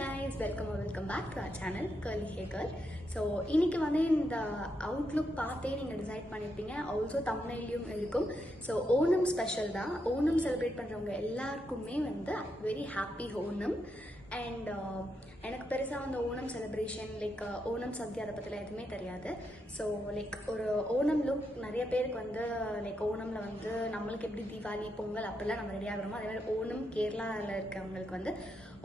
guys, welcome back to our channel Curly Hair Girl. So இன்னைக்கு வந்து இந்த Outlook பார்த்தே நீங்க டிசைட் பண்ணிருப்பீங்க. ஆல்சோ தம்ப்நெயிலும் இருக்கும். ஸோ ஓணம் ஸ்பெஷல் தான். ஓணம் செலிப்ரேட் பண்றவங்க எல்லாருக்குமே வந்து வெரி ஹாப்பி ஓணம். அண்ட் எனக்கு பெருசாக வந்து ஓணம் செலிப்ரேஷன் லைக் ஓணம் சத்யா அதை பற்றிலாம் எதுவுமே தெரியாது. ஸோ லைக் ஒரு ஓணம் லுக் நிறைய பேருக்கு வந்து லைக் ஓணமில் வந்து நம்மளுக்கு எப்படி தீபாவளி பொங்கல் அப்படிலாம் நம்ம ரெடி ஆகிறோமோ அதே மாதிரி ஓணம் கேரளாவில் இருக்கவங்களுக்கு வந்து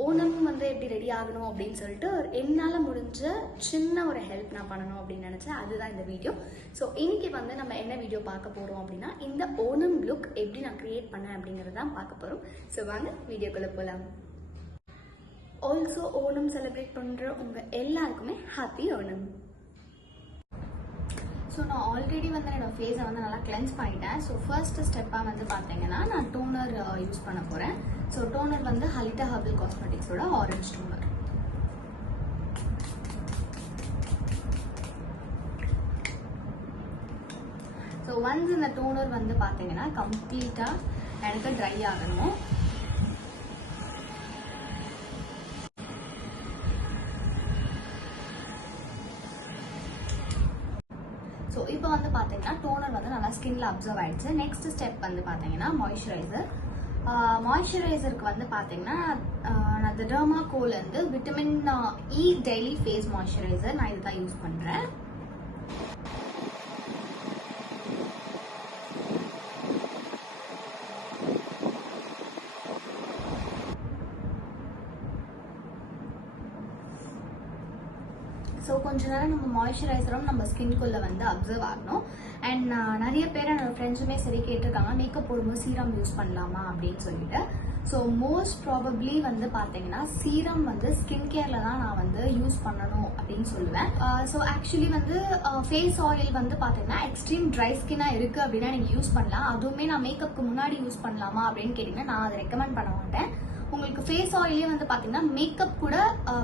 ஓணம் வந்து எப்படி ரெடி ஆகணும் அப்படின்னு சொல்லிட்டு என்னால் முடிஞ்ச சின்ன ஒரு ஹெல்ப் நான் பண்ணணும் அப்படின்னு நினச்சேன். அதுதான் இந்த வீடியோ. ஸோ இன்னைக்கு வந்து நம்ம என்ன வீடியோ பார்க்க போகிறோம் அப்படின்னா இந்த ஓணம் லுக் எப்படி நான் க்ரியேட் பண்ணேன் அப்படிங்கிறது தான் பார்க்க போகிறோம். ஸோ வாங்க வீடியோக்குள்ளே போகலாம். ஆல்சோ ஓணம் செலிப்ரேட் பண்ணுற உங்கள் எல்லாருக்குமே ஹாப்பி ஓணம். ஸோ நான் ஆல்ரெடி வந்து என்னோட ஃபேஸை வந்து நல்லா கிளென்ஸ் பண்ணிட்டேன். ஸோ ஃபர்ஸ்ட் ஸ்டெப்பாக வந்து பார்த்தீங்கன்னா நான் டோனர் யூஸ் பண்ண போகிறேன். ஸோ டோனர் வந்து ஹலிட்டா ஹெர்பல் காஸ்மெட்டிக்ஸோட ஆரஞ்ச் டோனர். ஸோ ஒன்ஸ் இந்த டோனர் வந்து பார்த்தீங்கன்னா கம்ப்ளீட்டாக எனக்கு ட்ரை ஆகணும். ஸோ இப்போ வந்து பார்த்தீங்கன்னா டோனர் வந்து நல்லா ஸ்கின்ல அப்சர்வ் ஆயிடுச்சு. நெக்ஸ்ட் ஸ்டெப் வந்து பார்த்தீங்கன்னா மாய்ஸ்சரைசர். மாய்ஸ்சரைசருக்கு வந்து பார்த்தீங்கன்னா நான் டெர்மாகோலேருந்து vitamin E daily face moisturiser நான் இதுதான் யூஸ் பண்ணுறேன். ஸோ கொஞ்ச நேரம் நம்ம மாய்ஸ்சரைசரும் நம்ம ஸ்கின்குள்ளே வந்து அப்சர்வ் ஆகணும். அண்ட் நிறைய பேர் என்னோட ஃப்ரெண்ட்ஸுமே சரி கேட்டிருக்காங்க மேக்கப் போடும்போது சீரம் யூஸ் பண்ணலாமா அப்படின்னு சொல்லிட்டு. ஸோ மோஸ்ட் ப்ராபப்ளி வந்து பார்த்தீங்கன்னா சீரம் வந்து ஸ்கின் கேரில் தான் நான் வந்து யூஸ் பண்ணணும் அப்படின்னு சொல்லுவேன். ஸோ ஆக்சுவலி வந்து ஃபேஸ் ஆயில் வந்து பார்த்தீங்கன்னா எக்ஸ்ட்ரீம் ட்ரை ஸ்கின்னாக இருக்குது அப்படின்னா நீங்கள் யூஸ் பண்ணலாம். அதுவுமே நான் மேக்கப்புக்கு முன்னாடி யூஸ் பண்ணலாமா அப்படின்னு கேட்டிங்கன்னா நான் அதை ரெக்கமெண்ட் பண்ண மாட்டேன். உங்களுக்கு ஃபேஸ் ஆயிலே வந்து பார்த்தீங்கன்னா மேக்கப் கூட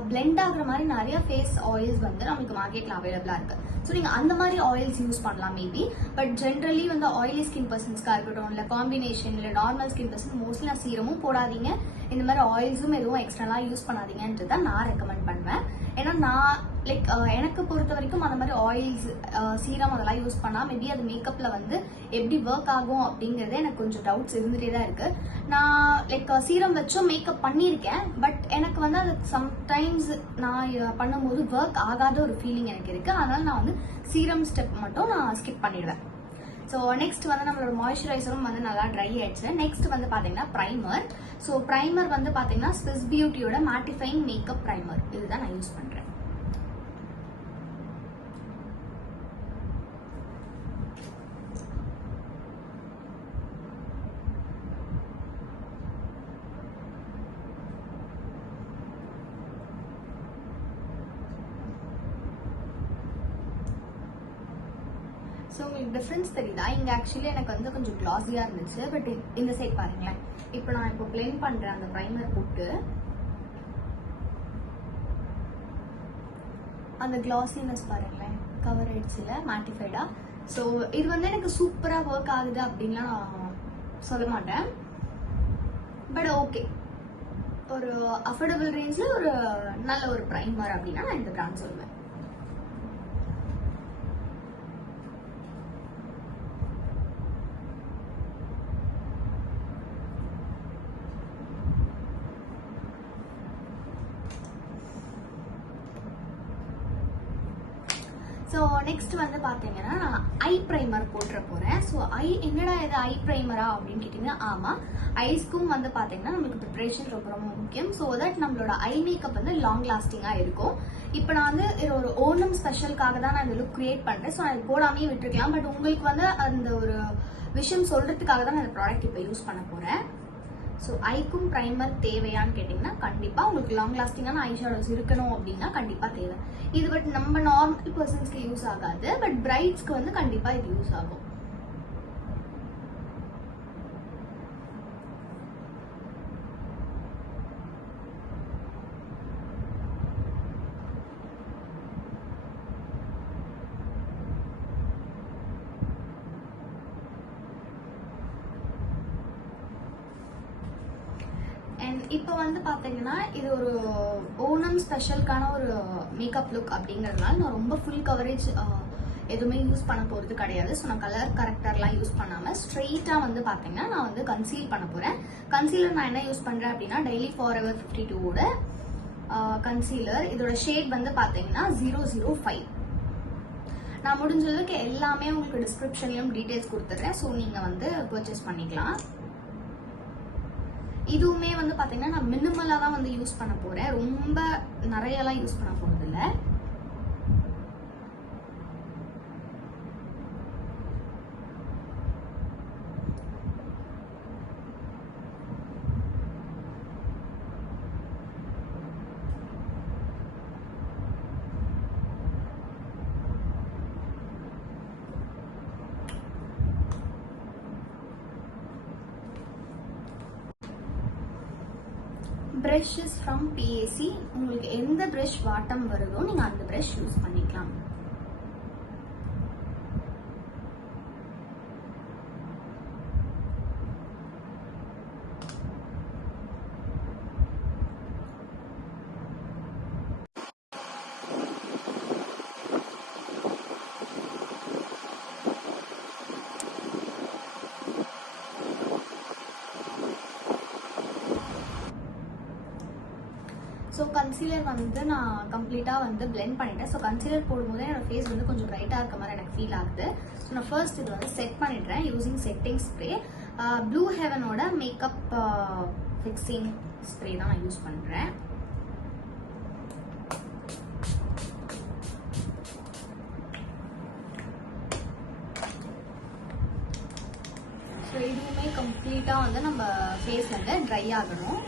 பிளெண்ட் ஆகுற மாதிரி நிறைய ஃபேஸ் ஆயில்ஸ் வந்து நம்மளுக்கு மார்க்கெட்டில் அவைலபிளாக இருக்கு. ஸோ நீங்கள் அந்த மாதிரி ஆயில்ஸ் யூஸ் பண்ணலாம் மேபி. பட் ஜென்ரலி வந்து ஆயிலி ஸ்கின் பர்சன்ஸ்க்காக இருக்கட்டும் இல்லை காம்பினேஷன் இல்லை நார்மல் ஸ்கின் பர்சன் மோஸ்ட்லி நான் சீரமும் போடாதீங்க, இந்த மாதிரி ஆயில்ஸும் எதுவும் எக்ஸ்ட்ராலாம் யூஸ் பண்ணாதீங்கன்றது தான் நான் ரெக்கமெண்ட் பண்ணுவேன். ஏன்னா நான் லைக் எனக்கு பொறுத்த வரைக்கும் அந்த மாதிரி ஆயில்ஸ் சீரம் அதெல்லாம் யூஸ் பண்ணால் மேபி அது மேக்கப்பில் வந்து எப்படி ஒர்க் ஆகும் அப்படிங்கிறதே எனக்கு கொஞ்சம் டவுட்ஸ் இருந்துகிட்டே தான் இருக்குது. நான் லைக் சீரம் வச்சும் மேக்கப் பண்ணியிருக்கேன். பட் எனக்கு வந்து அது சம்டைம்ஸ் நான் பண்ணும்போது ஒர்க் ஆகாத ஒரு ஃபீலிங் எனக்கு இருக்குது. அதனால நான் வந்து சீரம் ஸ்டெப் மட்டும் நான் ஸ்கிப் பண்ணிடுவேன். ஸோ நெக்ஸ்ட் வந்து நம்மளோட மாய்ஸ்சரைசரும் வந்து நல்லா ட்ரை ஆயிடுச்சு. நெக்ஸ்ட் வந்து பார்த்தீங்கன்னா ப்ரைமர். ஸோ ப்ரைமர் வந்து பார்த்தீங்கன்னா ஸ்விஸ் பியூட்டியோட மேட்டிஃபைங் மேக்கப் ப்ரைமர் இதுதான் நான் யூஸ் பண்ணுறேன். ஸோ உங்களுக்கு டிஃப்ரென்ஸ் தெரியுதா? இங்கே ஆக்சுவலி எனக்கு வந்து கொஞ்சம் கிளாஸியாக இருந்துச்சு. பட் இந்த சைட் பாருங்களேன். இப்போ நான் இப்போ பிளெண்ட் பண்ணுறேன் அந்த ப்ரைமர் போட்டு அந்த கிளாஸினஸ் பாருங்களேன் கவர் ஆயிடுச்சுல மேட்டிஃபைடா. ஸோ இது வந்து எனக்கு சூப்பராக ஒர்க் ஆகுது அப்படின்லாம் நான் சொல்ல மாட்டேன். பட் ஓகே, ஒரு அஃபோர்டபுள் ரேஞ்சில் ஒரு நல்ல ஒரு ப்ரைமர் அப்படின்னா நான் இந்த பிராண்ட் சொல்லுவேன். ஸோ நெக்ஸ்ட் வந்து பார்த்தீங்கன்னா நான் ஐ ப்ரைமர் போட்டுற போகிறேன். ஸோ என்னடா இது ஐ ப்ரைமரா அப்படின்னு கேட்டிங்கன்னா ஆமாம், ஐஸ்க்கும் வந்து பார்த்தீங்கன்னா நம்மளுக்கு ப்ரிப்ரேஷன் ரொம்ப ரொம்ப முக்கியம். ஸோ தட் நம்மளோட ஐ மேக்கப் வந்து லாங் லாஸ்டிங்காக இருக்கும். இப்போ நான் வந்து ஒரு ஓணம் ஸ்பெஷலுக்காக தான் நான் இந்த லுக் கிரியேட் பண்ணுறேன். ஸோ நான் இது போடாமே விட்டுருக்கலாம். பட் உங்களுக்கு வந்து அந்த ஒரு விஷயம் சொல்கிறதுக்காக தான் நான் இந்த ப்ராடக்ட் இப்போ யூஸ் பண்ண போகிறேன். ஸோ ஐக்கும் ப்ரைமர் தேவையான்னு கேட்டிங்கன்னா கண்டிப்பாக உங்களுக்கு லாங் லாஸ்டிங்கான ஐ ஷேடோஸ் இருக்கணும் அப்படின்னா கண்டிப்பாக தேவை. இது பட் நம்ம நார்மல் பர்சன்ஸ்க்கு யூஸ் ஆகாது. பட் பிரைட்ஸ்க்கு வந்து கண்டிப்பாக இது யூஸ் ஆகும். அண்ட் இப்போ வந்து பார்த்தீங்கன்னா இது ஒரு ஓணம் ஸ்பெஷலுக்கான ஒரு மேக்கப் லுக் அப்படிங்கிறதுனால நான் ரொம்ப ஃபுல் கவரேஜ் எதுவுமே யூஸ் பண்ண போகிறது கிடையாது. ஸோ நான் கலர் கரெக்டர்லாம் யூஸ் பண்ணாமல் ஸ்ட்ரெயிட்டாக வந்து பார்த்தீங்கன்னா நான் வந்து கன்சீல் பண்ண போகிறேன். கன்சீலர் நான் என்ன யூஸ் பண்ணுறேன் அப்படின்னா டெய்லி ஃபாரெவர் 52 கன்சீலர். இதோட ஷேட் வந்து பார்த்தீங்கன்னா 005. நான் முடிஞ்சதுக்கு எல்லாமே உங்களுக்கு டிஸ்கிரிப்ஷன்லயும் டீடைல்ஸ் கொடுத்துட்றேன். ஸோ நீங்கள் வந்து பர்ச்சேஸ் பண்ணிக்கலாம். இதுவுமே வந்து பார்த்தீங்கன்னா நான் மினிமலாக தான் வந்து யூஸ் பண்ண போகிறேன். ரொம்ப நிறையலாம் யூஸ் பண்ண போகிறது இல்லை. Brush is from PAC. உங்களுக்கு எந்த brush வாட்டம் வருதோ நீங்க அந்த brush யூஸ் பண்ணிக்கலாம். ஸோ கன்சீலர் வந்து நான் கம்ப்ளீட்டாக வந்து பிளெண்ட் பண்ணிட்டேன். ஸோ கன்சீலர் போடும்போது என்னோட ஃபேஸ் வந்து கொஞ்சம் பிரைட்டாக இருக்க மாதிரி எனக்கு ஃபீல் ஆகுது. ஸோ நான் ஃபர்ஸ்ட் இது வந்து செட் பண்ணிடுறேன் யூசிங் செட்டிங் ஸ்ப்ரே. ப்ளூ ஹெவனோட மேக்கப் ஃபிக்ஸிங் ஸ்ப்ரே தான் நான் யூஸ் பண்ணுறேன். ஸோ இதுவுமே கம்ப்ளீட்டாக வந்து நம்ம ஃபேஸ் வந்து ட்ரை ஆகணும்.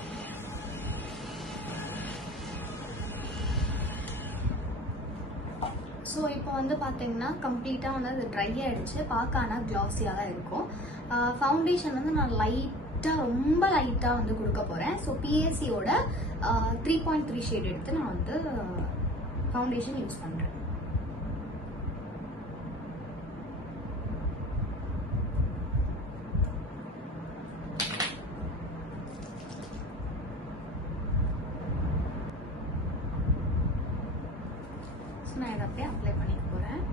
ஸோ இப்போ வந்து பார்த்தீங்கன்னா கம்ப்ளீட்டாக வந்து அது ட்ரை ஆகிடுச்சு. பார்க்க ஆனால் க்ளாஸியாக தான் இருக்கும். ஃபவுண்டேஷன் வந்து நான் லைட்டாக ரொம்ப லைட்டாக வந்து கொடுக்க போகிறேன். ஸோ பிஎஸ்சியோட 3.3 ஷேட் எடுத்து நான் வந்து ஃபவுண்டேஷன் யூஸ் பண்ணுறேன். நான் இதை அப்படியே அப்ளை பண்ணிக்க போகிறேன்.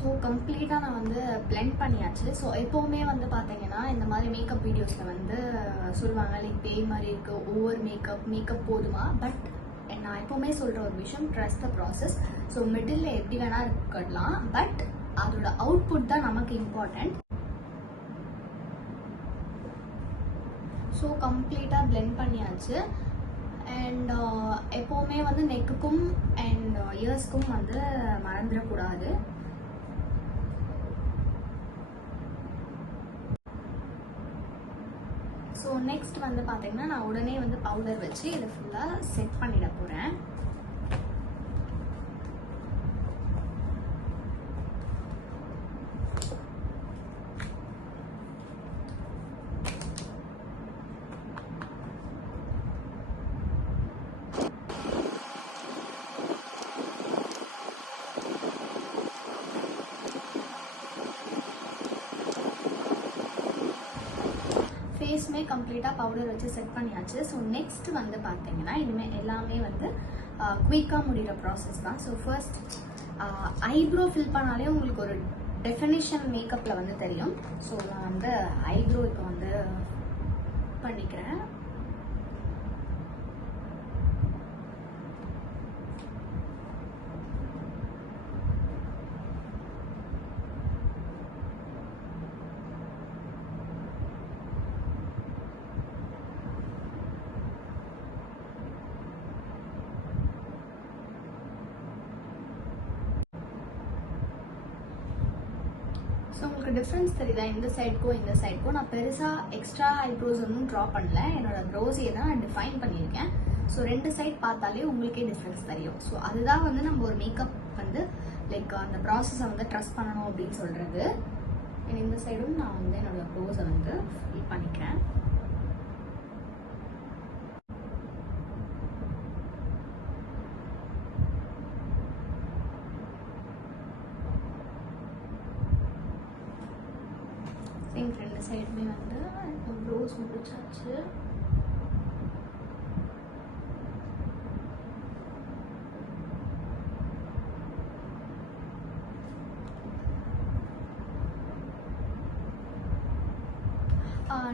ஸோ கம்ப்ளீட்டாக நான் வந்து பிளெண்ட் பண்ணியாச்சு. ஸோ எப்போவுமே வந்து பார்த்தீங்கன்னா இந்த மாதிரி மேக்கப் வீடியோஸில் வந்து சொல்லுவாங்க லைக் பேய் மாதிரி இருக்குது ஓவர் மேக்கப் போதுமா. பட் நான் எப்போவுமே சொல்கிற ஒரு விஷயம் trust the process. So middle எப்படி வேணால் இருக்கலாம், பட் அதோட அவுட்புட் தான் நமக்கு இம்பார்ட்டண்ட். ஸோ கம்ப்ளீட்டாக பிளெண்ட் பண்ணியாச்சு. அண்ட் எப்போவுமே வந்து நெக்குக்கும் அண்ட் இயர்ஸ்க்கும் வந்து மறந்துடக்கூடாது. ஸோ நெக்ஸ்ட் வந்து பார்த்தீங்கன்னா நான் உடனே வந்து பவுடர் வச்சு இதை ஃபுல்லாக செட் பண்ணிட போகிறேன். ஃபேஸ்மே கம்ப்ளீட்டாக பவுடர் வச்சு செட் பண்ணியாச்சு. ஸோ நெக்ஸ்ட் வந்து பார்த்தீங்கன்னா இனிமேல் எல்லாமே வந்து குயிக்காக முடிகிற ப்ராசஸ் தான். ஸோ ஃபர்ஸ்ட் ஐப்ரோ ஃபில் பண்ணாலே உங்களுக்கு ஒரு டெஃபினிஷன் மேக்கப்பில் வந்து தெரியும். ஸோ நான் வந்து ஐப்ரோ இப்போ வந்து பண்ணிக்கிறேன். ஸோ உங்களுக்கு டிஃப்ரென்ஸ் தெரியுதா இந்த சைடுக்கும் இந்த சைடுக்கும்? நான் பெருசாக எக்ஸ்ட்ரா ஐப்ரோஸ் ஒன்றும் ட்ரா பண்ணல. என்னோட ப்ரோஸையை தான் நான் டிஃபைன் பண்ணியிருக்கேன். ஸோ 2 சைட் பார்த்தாலே உங்களுக்கே டிஃப்ரென்ஸ் தெரியும். ஸோ அதுதான் வந்து நம்ம ஒரு மேக்கப் வந்து லைக் அந்த ப்ராசஸை வந்து ட்ரஸ்ட் பண்ணணும் அப்படின்னு சொல்கிறது. இந்த சைடும் நான் வந்து என்னோட ப்ரோஸை வந்து ஃபில் பண்ணிக்கிறேன். எங்கள் 2 சைடுமே வந்து ப்ரோஸ் முடிச்சாச்சு.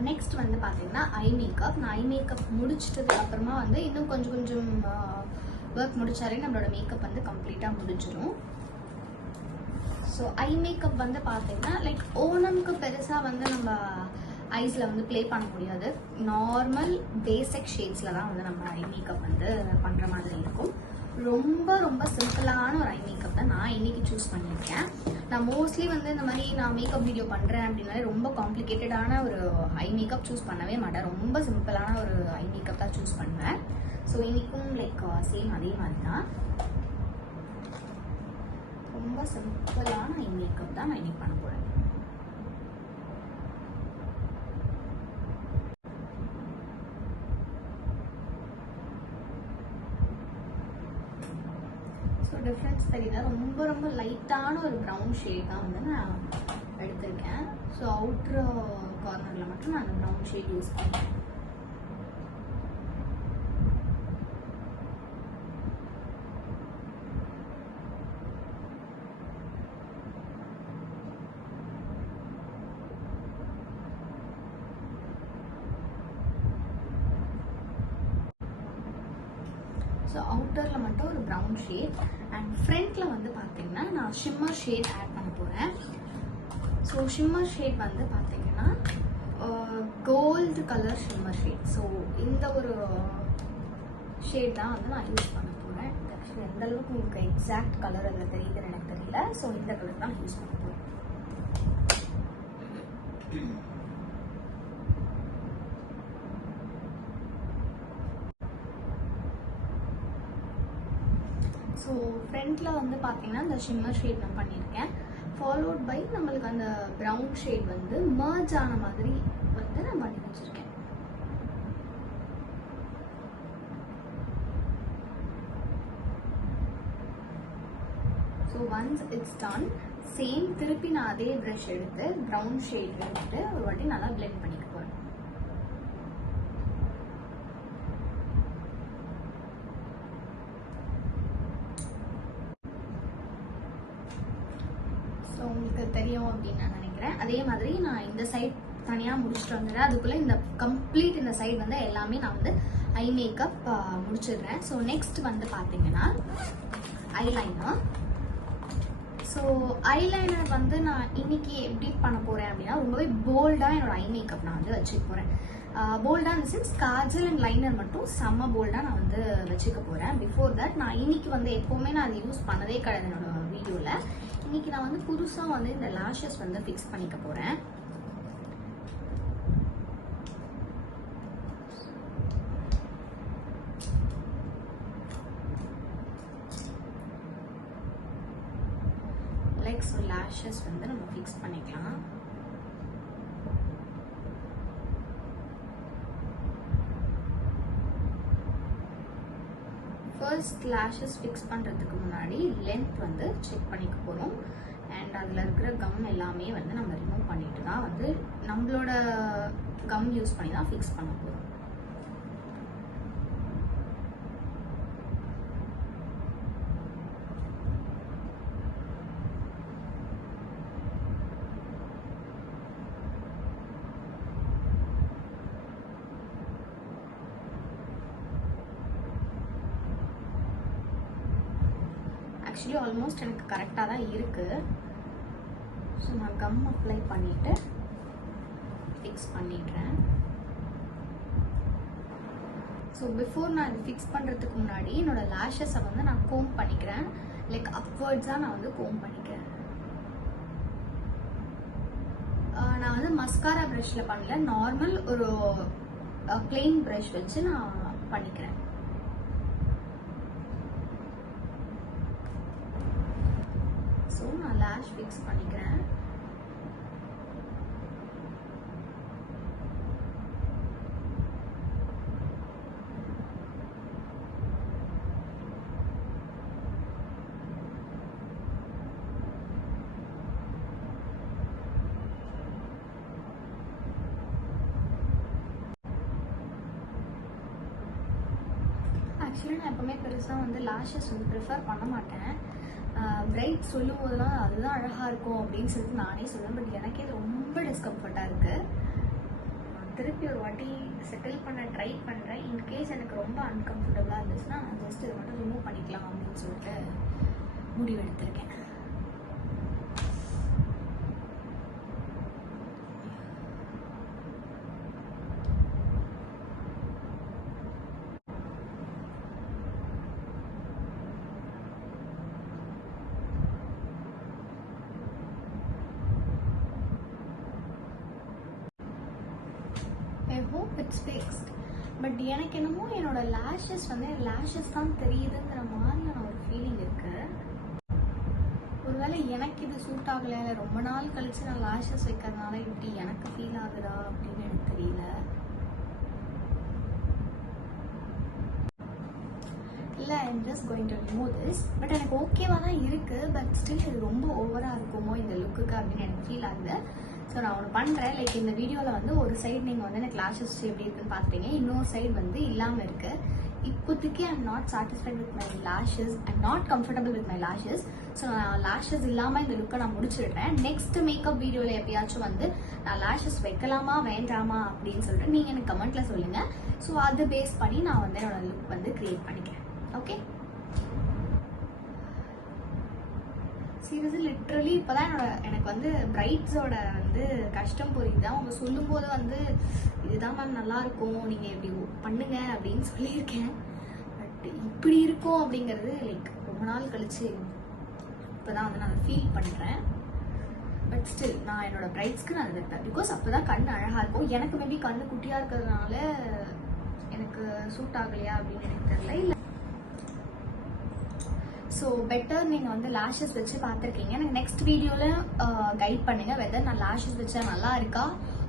நெக்ஸ்ட் வந்து பார்த்தீங்கன்னா ஐ மேக்கப். நான் ஐ மேக்கப் முடிச்சிட்டதுக்கு அப்புறமா வந்து இன்னும் கொஞ்சம் ஒர்க் முடிச்சாலே நம்மளோட மேக்கப் வந்து கம்ப்ளீட்டாக முடிஞ்சிடும். ஸோ ஐ மேக்கப் வந்து பார்த்தீங்கன்னா லைக் ஓணம்க்கு பெருசாக வந்து நம்ம ஐஸில் வந்து ப்ளே பண்ண முடியாது. நார்மல் பேசிக் ஷேட்ஸில் தான் வந்து நம்ம ஐ மேக்கப் வந்து பண்ணுற மாதிரி இருக்கும். ரொம்ப சிம்பிளான ஒரு ஐ மேக்கப் தான் நான் இன்னைக்கு சூஸ் பண்ணியிருக்கேன். நான் மோஸ்ட்லி வந்து இந்த மாதிரி நான் மேக்கப் வீடியோ பண்ணுறேன் அப்படின்னாலே ரொம்ப காம்ப்ளிகேட்டடான ஒரு ஐ மேக்கப் சூஸ் பண்ணவே மாட்டேன். ரொம்ப சிம்பிளான ஒரு ஐ மேக்கப் தான் சூஸ் பண்ணுவேன். ஸோ இன்னைக்கும் லைக் சேம் அதே மாதிரி தான் ரொம்ப சிம்பிளான ஐ மேக்கப் தான் நான் இன்னைக்கு பண்ண போகிறேன். ஸோ டிஃப்ரென்ஸ் தெரியுதா? ரொம்ப லைட்டான ஒரு ப்ரௌன் ஷேட் தான் வந்து நான் எடுத்திருக்கேன். ஸோ அவுட்ரு கார்னரில் மட்டும் நான் அந்த ப்ரௌன் ஷேட் யூஸ் பண்ணுறேன். ஸோ அவுட்டரில் மட்டும் ஒரு ப்ரௌன் ஷேட் அண்ட் ஃப்ரண்ட்டில் வந்து பார்த்தீங்கன்னா நான் ஷிம்மர் ஷேட் ஆட் பண்ண போகிறேன். ஸோ ஷிம்மர் ஷேட் வந்து பார்த்தீங்கன்னா gold colour shimmer shade. So இந்த ஒரு ஷேட் தான் வந்து நான் யூஸ் பண்ண போகிறேன். ஆக்சுவலி எந்த அளவுக்கு உங்களுக்கு எக்ஸாக்ட் கலர் அதில் தெரியுதுன்னு எனக்கு தெரியல. ஸோ இந்த கலர் தான் யூஸ் பண்ண போகிறேன். ஸோ ஃப்ரண்ட்டில் வந்து பார்த்தீங்கன்னா இந்த ஷிம்மர் ஷேட் நான் பண்ணியிருக்கேன். ஃபாலோட் பை நம்மளுக்கு அந்த ப்ரௌன் ஷேட் வந்து மர்ஜ் ஆன மாதிரி வந்து நான் பண்ணி வச்சுருக்கேன். So once it's done same திருப்பி நான் அதே ப்ரஷ் எடுத்து ப்ரௌன் ஷேட் எடுத்துட்டு ஒரு வாட்டி நல்லா பிளெண்ட் பண்ணிக்க போகிறேன். உங்களுக்கு தெரியும் அப்படின்னு நான் நினைக்கிறேன். அதே மாதிரி நான் இந்த சைட் தனியாக முடிச்சுட்டு வந்துடுறேன். அதுக்குள்ளே இந்த கம்ப்ளீட் இந்த சைட் வந்து எல்லாமே நான் வந்து ஐ மேக்கப் முடிச்சிடுறேன். ஸோ நெக்ஸ்ட் வந்து பார்த்தீங்கன்னா ஐலைனர். ஸோ ஐலைனர் வந்து நான் இன்னைக்கு எப்படி பண்ண போகிறேன் அப்படின்னா ரொம்பவே போல்டாக என்னோட ஐ மேக்கப் நான் வந்து வச்சுக்க போகிறேன். போல்டாக இந்த சென்ஸ் காஜல் அண்ட் லைனர் மட்டும் செம்ம போல்டாக நான் வந்து வச்சுக்க போகிறேன். பிஃபோர் தட் நான் இன்னைக்கு வந்து எப்போவுமே நான் அதை யூஸ் பண்ணதே கிடையாது என்னோட வீடியோவில். இன்னைக்கு நான் வந்து புதுசாக வந்து இந்த லாஷஸ் வந்து ஃபிக்ஸ் பண்ணிக்க போகிறேன். லைக் ஸோ லாஷஸ் வந்து நம்ம ஃபிக்ஸ் பண்ணிக்கலாம். ஃபர்ஸ்ட் லேஷஸ் ஃபிக்ஸ் பண்ணுறதுக்கு முன்னாடி லென்த் வந்து செக் பண்ணிக்க போகிறோம். அண்ட் அதில் இருக்கிற கம் எல்லாமே வந்து நம்ம ரிமூவ் பண்ணிட்டு தான் வந்து நம்மளோட கம் யூஸ் பண்ணி தான் ஃபிக்ஸ் பண்ண போகிறோம். ஆக்சுவலி ஆல்மோஸ்ட் எனக்கு கரெக்டாக தான் இருக்குது. ஸோ நான் கம் அப்ளை பண்ணிவிட்டு ஃபிக்ஸ் பண்ணிடுறேன். ஸோ பிஃபோர் நான் இது ஃபிக்ஸ் பண்ணுறதுக்கு முன்னாடி என்னோடய லேஷஸை வந்து நான் கோம் பண்ணிக்கிறேன். லைக் அப்வர்ட்ஸாக நான் வந்து கோம் பண்ணிக்கிறேன். நான் வந்து மஸ்காரா ப்ரஷில் பண்ணல, நார்மல் ஒரு பிளெயின் ப்ரஷ் வச்சு நான் பண்ணிக்கிறேன். நான் லேஷ் ஃபிக்ஸ் பண்ணிக்கிறேன். ஆக்சுவலி நான் எப்போவுமே பெருசாக வந்து லேஷஸ் வந்து ப்ரிஃபர் பண்ண மாட்டேன். பிரைட் சொல்லும் போதெல்லாம் அதுதான் அழகாக இருக்கும் அப்படின்னு சொல்லிட்டு நானே சொல்லுவேன். பட் எனக்கே ரொம்ப டிஸ்கம்ஃபர்ட்டாக இருக்குது. திருப்பி ஒரு வாட்டி செட்டில் பண்ண ட்ரை பண்ணுறேன். இன்கேஸ் எனக்கு ரொம்ப அன்கம்ஃபர்டபுளாக இருந்துச்சுன்னா நான் ஜஸ்ட் இதை மட்டும் ரிமூவ் பண்ணிக்கலாம் அப்படின்னு சொல்லிட்டு முடிவு எடுத்திருக்கேன். I hope it's fixed. But எனக்கு என்னமோ என்னோட லேஷஸ் வந்து லேஷஸ் தான் தெரியுதுங்கிற மாதிரியான ஒரு ஃபீலிங் இருக்கு. ஒருவேளை எனக்கு இது சூட் ஆகலை, ரொம்ப நாள் கழிச்சு நான் லேஷஸ் வைக்கிறதுனால இப்படி எனக்கு ஃபீல் ஆகுதா அப்படின்னு எனக்கு தெரியல. இல்லை, I'm just going to remove this. But எனக்கு ஓகேவா தான் இருக்குது. பட் ஸ்டில் இது ரொம்ப ஓவராக இருக்குமோ இந்த லுக்குக்கு அப்படின்னு எனக்கு ஃபீல் ஆகுது. ஸோ நான் ஒன்று பண்ணுறேன். லைக் இந்த வீடியோவில் வந்து ஒரு சைடு நீங்கள் வந்து எனக்கு லேஷஸ் எப்படி இருக்குன்னு பார்த்துட்டீங்க, இன்னொரு சைடு வந்து இல்லாமல் இருக்குது. இப்போதைக்கு I'm not satisfied with my lashes, I'm not comfortable with my lashes. So நான் லேஷஸ் இல்லாமல் இந்த லுக்கை நான் முடிச்சிடுறேன். நெக்ஸ்ட் மேக்கப் வீடியோவில் எப்பயாச்சும் வந்து நான் லேஷஸ் வைக்கலாமா வேண்டாமா அப்படின்னு சொல்லிட்டு நீங்கள் எனக்கு கமெண்ட்டில் சொல்லுங்கள். ஸோ அது பேஸ் பண்ணி நான் வந்து என்னோட லுக் வந்து க்ரியேட் பண்ணிக்கிறேன். ஓகே, சீரியஸ்லி லிட்ரலி இப்போதான் எனக்கு வந்து பிரைட்ஸோட வந்து கஷ்டம் புரியுது. அவங்க சொல்லும்போது வந்து இதுதான் மேம் நல்லா இருக்கும், நீங்கள் இப்படி பண்ணுங்க அப்படின்னு சொல்லியிருக்கேன். பட் இப்படி இருக்கும் அப்படிங்கிறது லைக் ரொம்ப நாள் கழிச்சு இப்போதான் வந்து நான் ஃபீல் பண்ணுறேன். பட் ஸ்டில் நான் என்னோட பிரைட்ஸ்க்கு நான் வைப்பேன். பிகாஸ் அப்போ தான் கண் அழகாக இருக்கும். எனக்கு மேபி கண் குட்டியாக இருக்கிறதுனால எனக்கு சூட் ஆகலையா அப்படின்னு எனக்கு தெரியல. இல்லை, ஸோ பெட்டர் நீங்கள் வந்து லேஷஸ் வச்சு பார்த்துருக்கீங்க. எனக்கு நெக்ஸ்ட் வீடியோவில் கைட் பண்ணுங்கள் வெதர் நான் லேஷஸ் வச்சா நல்லா இருக்கா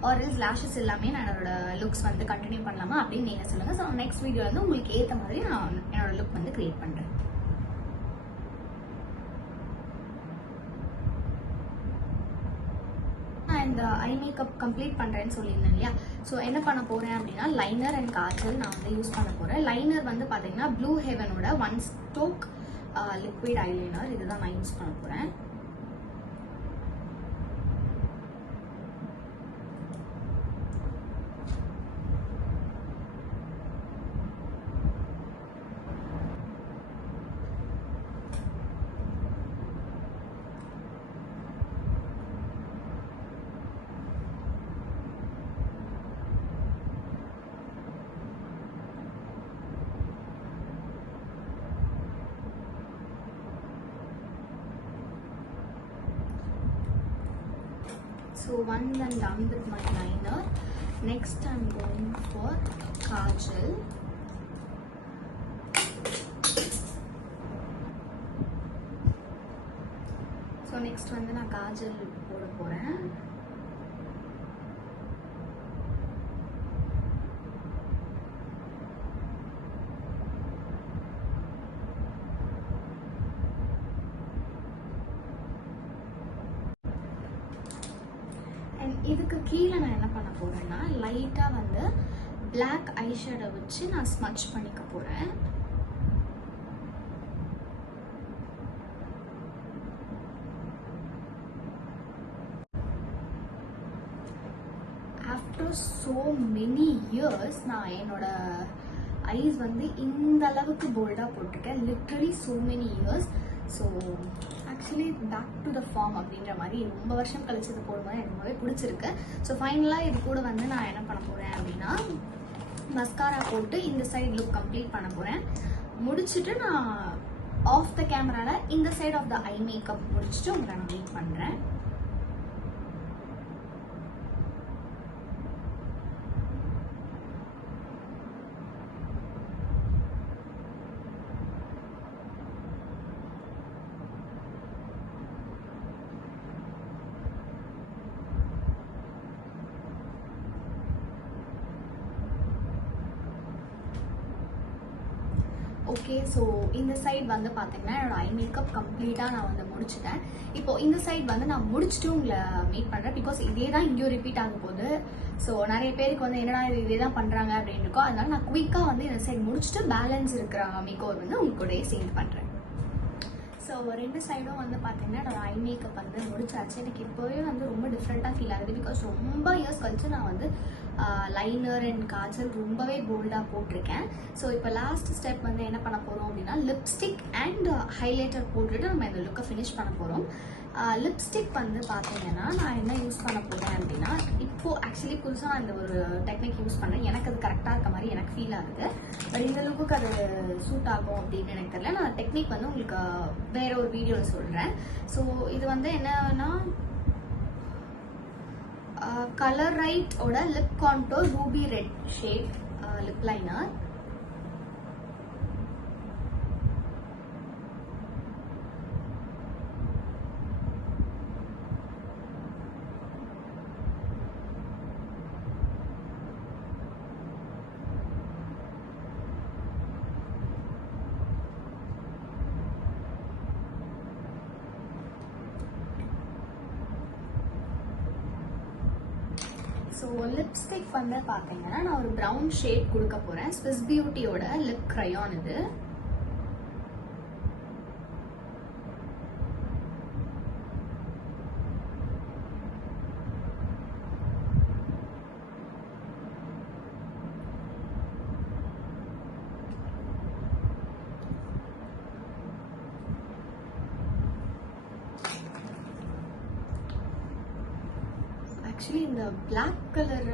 ஆர் எல்ஸ் லேஷஸ் எல்லாமே நான் என்னோட லுக்ஸ் வந்து கண்டினியூ பண்ணலாமா அப்படின்னு நீங்கள் சொல்லுங்கள். ஸோ நெக்ஸ்ட் வீடியோவில் வந்து உங்களுக்கு ஏற்ற மாதிரி நான் என்னோட லுக் வந்து க்ரியேட் பண்ணுறேன். நான் இந்த ஐ மேக்கப் கம்ப்ளீட் பண்ணுறேன்னு சொல்லியிருந்தேன் இல்லையா. ஸோ என்ன பண்ண போகிறேன் அப்படின்னா லைனர் அண்ட் காஜல் நான் வந்து யூஸ் பண்ண போகிறேன். லைனர் வந்து பார்த்தீங்கன்னா ப்ளூ ஹெவனோட 1 ஸ்டோக் லிக்விட் ஐலைனர், இதுதான் நான் யூஸ் பண்ண போகிறேன். So once I'm done with my liner, next I'm going for kajal. So next வந்து நான் காஜல் போட போறேன். இதுக்கு கீழே நான் என்ன பண்ண போறேன்னா லைட்டா வந்து பிளாக் ஐஷேடோ வச்சு நான் ஸ்மட்ச் பண்ணிக்க போறேன். ஆஃப்டர் so many years நான் என்னோட ஐஸ் வந்து இந்த அளவுக்கு போல்டாக போட்டிருக்கேன். Literally so many years. So actually back to the form அப்படின்ற மாதிரி ரொம்ப வருஷம் கழிச்சு இது போடும்போது எனக்கு ரொம்பவே பிடிச்சிருக்கு. ஸோ ஃபைனலாக இது கூட வந்து நான் என்ன பண்ண போகிறேன் அப்படின்னா மஸ்காரா போட்டு இந்த சைடு லுக் கம்ப்ளீட் பண்ண போகிறேன். முடிச்சுட்டு நான் ஆஃப் த கேமராவில் இந்த side of the eye makeup முடிச்சுட்டு உங்களை நான் மீட் பண்ணுறேன். ஓகே, ஸோ இந்த சைட் வந்து பார்த்தீங்கன்னா என்னோட ஐ மேக்கப் கம்ப்ளீட்டாக நான் வந்து முடிச்சிட்டேன். இப்போ இந்த சைட் வந்து நான் முடிச்சுட்டு உங்களை மீட் பண்ணுறேன். பிகாஸ் இதே தான் இங்கேயும் ரிப்பீட் ஆக போகுது. ஸோ நிறைய பேருக்கு வந்து என்னடா இதே தான் பண்ணுறாங்க அப்படின்னு இருக்கோ. அதனால நான் குயிக்காக வந்து இந்த சைட் முடிச்சுட்டு பேலன்ஸ் இருக்கிற மேக்கோவர் வந்து உங்க கூடயே சேர்ந்து பண்ணுறேன். ஸோ 2 சைடும் வந்து பார்த்தீங்கன்னா என்னோட ஐ மேக்கப் வந்து முடிச்சாச்சு. எனக்கு இப்போவே வந்து ரொம்ப டிஃப்ரெண்ட்டாக ஃபீல் ஆகுது. பிகாஸ் ரொம்ப இயர்ஸ் கழிச்சு நான் வந்து லைனர் அண்ட் காஜல் ரொம்பவே போல்டாக போட்டிருக்கேன். ஸோ இப்போ லாஸ்ட் ஸ்டெப் வந்து என்ன பண்ண போகிறோம் அப்படின்னா லிப்ஸ்டிக் அண்ட் ஹைலைட்டர் போட்டுட்டு நம்ம இந்த லுக்கை ஃபினிஷ் பண்ண போகிறோம். லிப்ஸ்டிக் வந்து பார்த்தீங்கன்னா நான் என்ன யூஸ் பண்ண போகிறேன் அப்படின்னா, இப்போது ஆக்சுவலி புதுசாக நான் இந்த ஒரு டெக்னிக் யூஸ் பண்ணுறேன். எனக்கு அது கரெக்டாக இருக்க மாதிரி எனக்கு ஃபீல் ஆகுது. பட் இந்த லுக்குக்கு அது சூட் ஆகும் அப்படின்னு எனக்கு தெரியல. நான் டெக்னிக் வந்து உங்களுக்கு வேற ஒரு வீடியோவில் சொல்கிறேன். ஸோ இது வந்து என்னன்னா கலர் ரைட்டோட lip contour ruby red shade lip liner. So lipstick வந்து பார்த்தீங்கன்னா நான் ஒரு ப்ரௌன் ஷேட் கொடுக்க போகிறேன். ஸ்விஸ் பியூட்டியோட லிப் க்ரையான் இது. ஆக்சுவலி இந்த பிளாக் கலர்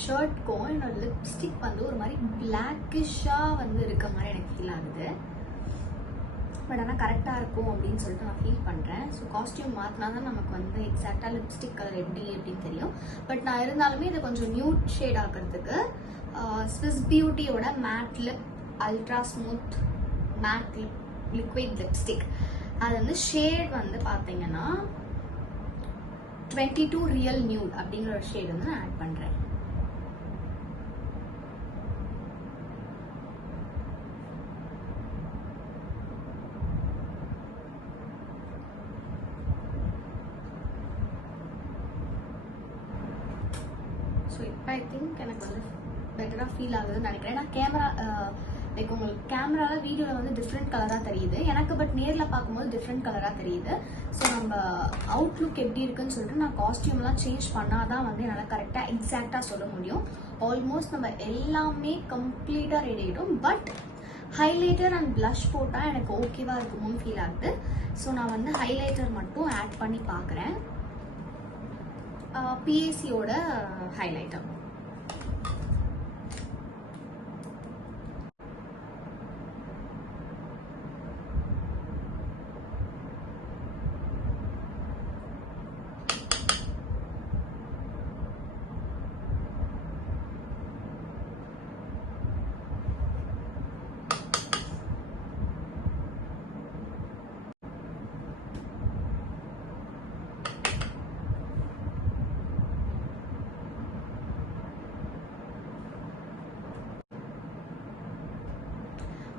ஷர்ட்க்கும் என்னோட லிப்ஸ்டிக் வந்து ஒரு மாதிரி பிளாக்கிஷாக வந்து இருக்க மாதிரி எனக்கு ஃபீல் ஆகுது. பட் ஆனால் கரெக்டாக இருக்கும் அப்படின்னு சொல்லிட்டு நான் ஃபீல் பண்ணுறேன். ஸோ காஸ்டியூம் மாற்றினா தான் நமக்கு வந்து எக்ஸாக்டாக லிப்ஸ்டிக் கலர் எப்படி அப்படின்னு தெரியும். பட் நான் இருந்தாலுமே இதை கொஞ்சம் நியூட் ஷேட் ஆக்கிறதுக்கு ஸ்விஸ் பியூட்டியோட matte lip ultra smooth matte liquid lipstick, அது வந்து ஷேட் வந்து பார்த்தீங்கன்னா 22 ரியல் நியூட் அப்படிங்கிற ஒரு ஷேட் வந்து நான் ஆட் பண்றேன். ஸோ இப்போ ஐ திங்க் எனக்கு வந்து பெட்டராக ஃபீல் ஆகுதுன்னு நினைக்கிறேன். நான் கேமரா லைக் உங்களுக்கு கேமராவில் வீடியோவில் வந்து டிஃப்ரெண்ட் கலராக தெரியுது எனக்கு, பட் நேரில் பார்க்கும்போது டிஃப்ரெண்ட் கலராக தெரியுது. ஸோ நம்ம அவுட்லுக் எப்படி இருக்குன்னு சொல்லிட்டு நான் காஸ்டியூம்லாம் சேஞ்ச் பண்ணால் தான் வந்து என்னால் கரெக்டாக எக்ஸாக்டாக சொல்ல முடியும். ஆல்மோஸ்ட் நம்ம எல்லாமே கம்ப்ளீட்டாக ரெடி ஆகிடும். பட் ஹைலைட்டர் அண்ட் ப்ளஷ் போட்டால் எனக்கு ஓகேவாக இருக்குமோன்னு ஃபீல் ஆகுது. ஸோ நான் வந்து ஹைலைட்டர் மட்டும் ஆட் பண்ணி பார்க்குறேன். பிஏசியோட ஹைலைட்டர்.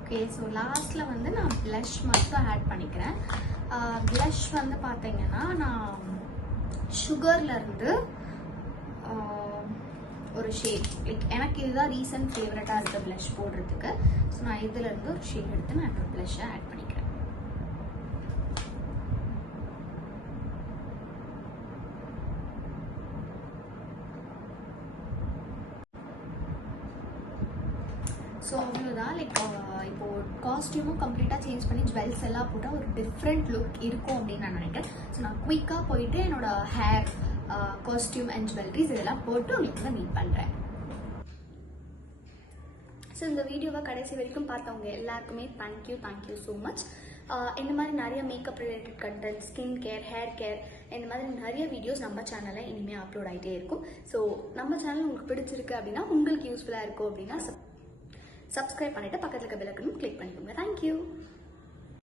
ஓகே, ஸோ லாஸ்ட்டில் வந்து நான் ப்ளஷ் மட்டும் ஆட் பண்ணிக்கிறேன். ப்ளஷ் வந்து பார்த்தீங்கன்னா நான் சுகர்லேருந்து ஒரு ஷேட் லைக் எனக்கு இதுதான் ரீசன்ட் ஃபேவரட்டாக இருக்குது ப்ளஷ் போடுறதுக்கு. ஸோ நான் இதுலேருந்து ஒரு ஷேட் எடுத்து நான் இப்போ ப்ளஷ்ஷை ஆட் பண்ணிக்கிறேன். ஸோ அவ்வளோதான். லைக் இப்போது காஸ்டியூமும் கம்ப்ளீட்டாக சேஞ்ச் பண்ணி ஜுவல்ஸ் எல்லாம் போட்டால் ஒரு டிஃப்ரெண்ட் லுக் இருக்கும் அப்படின்னு நான் நினைக்கிறேன். ஸோ நான் குயிக்காக போயிட்டு என்னோட ஹேர், காஸ்டியூம் அண்ட் ஜுவல்லரிஸ் இதெல்லாம் போட்டு உங்களுக்கு தான் மீட் பண்ணுறேன். ஸோ இந்த வீடியோவை கடைசி வரைக்கும் பார்த்தவங்க எல்லாருக்குமே தேங்க்யூ ஸோ மச். இந்த மாதிரி நிறைய makeup related content, skin care, hair care, இந்த மாதிரி நிறைய வீடியோஸ் நம்ம சேனலில் இனிமேல் அப்லோட் ஆகிட்டே இருக்கும். ஸோ நம்ம சேனல் உங்களுக்கு பிடிச்சிருக்கு அப்படின்னா, உங்களுக்கு யூஸ்ஃபுல்லாக இருக்கும் அப்படின்னா சப்ஸ்கிரைப் பண்ணிவிட்டு பக்கத்தில் இருக்க பெல் ஐக்கனும் கிளிக் பண்ணிக்கோங்க. தேங்க்யூ.